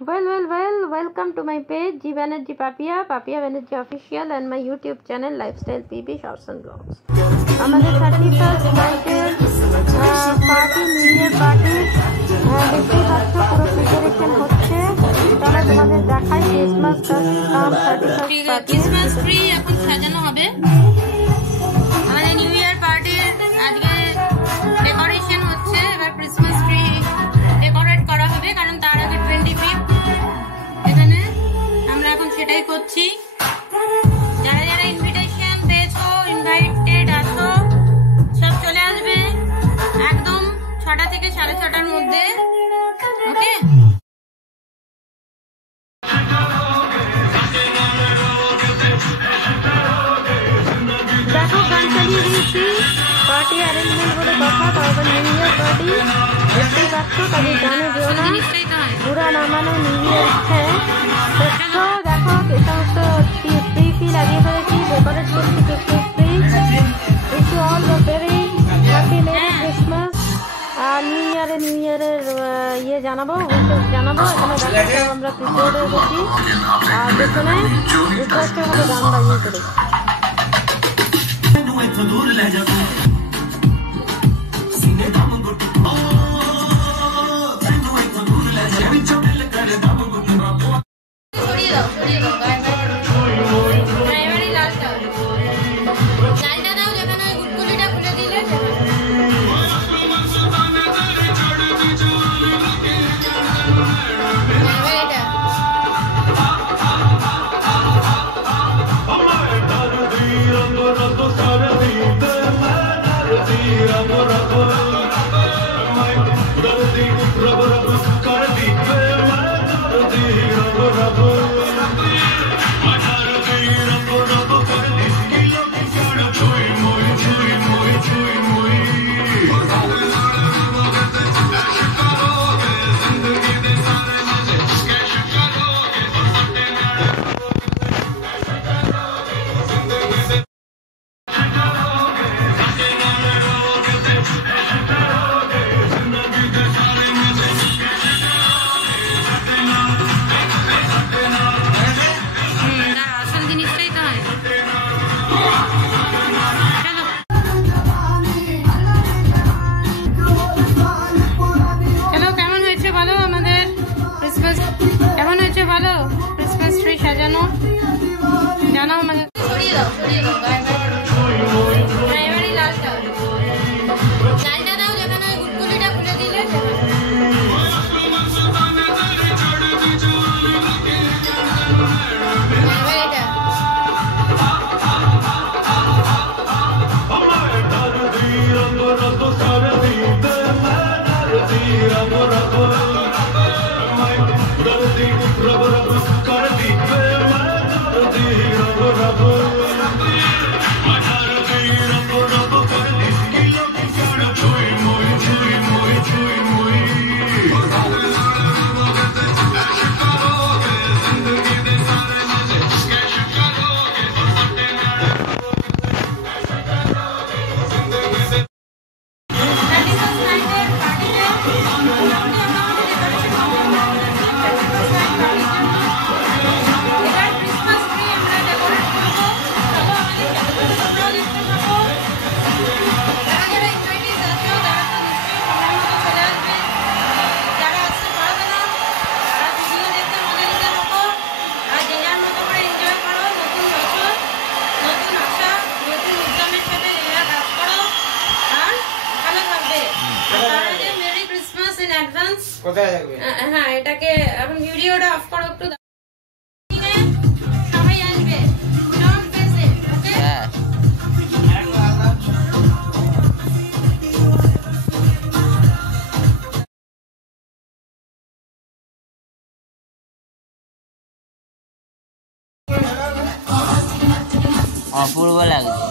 Welcome to my page G Banerjee Papia Banerjee Official and my YouTube channel Lifestyle PB Shorts and Vlogs. আমাদের 31st নাইটের party new party দেখতেই পাচ্ছ পুরো preparation হচ্ছে। তাহলে তোমাদের দেখাই ক্রিসমাস ট্রি এখন সাজানো হবে। আমাদের নিউ ইয়ার পার্টির আজকে ডেকোরেশন হচ্ছে। এবার ক্রিসমাস ট্রি ডেকোরেট করা হবে কারণ তার আগে 25th এখানে আমরা এখন সেটাই করছি। যারা যারা ইনভিটেশন পেয়েছো ইনভাইটেড আছো সব চলে আসবে একদম 6টা থেকে 6:30টার মধ্যে। ওকে, দেখো গান চালিয়ে দিয়েছি। পার্টি অ্যারেঞ্জমেন্ট বলে কথা, তারপর নিউ ইয়ার পার্টি দেখতেই পাচ্ছ। তাদের গানে যেও না, পুরা নামানো নিউ ইয়ার। হ্যাঁ দেখো কে সমস্ত ট্রি ফি লাগিয়ে ফেলেছি, ডেকোরেট করছি Christmas tree. Wish you all the very happy merry Christmas. আর নিউ ইয়ারের ইয়ে জানাবো, উইশেস জানাবো। এখানে দেখো আমরা প্রিপেয়ার হয়ে গেছি। আর পেছনে রিকোয়েস্টের মতো গান বাজিয়ে চলেছি। সাজানো জানাও আমাকে। কোথায় থাকবে? হ্যাঁ এটাকে এখন ভিডিওটা অফ করো একটু। সবাই আসবে, ডোন্ট মিস ইট। ওকে, অপূর্ব লাগছে।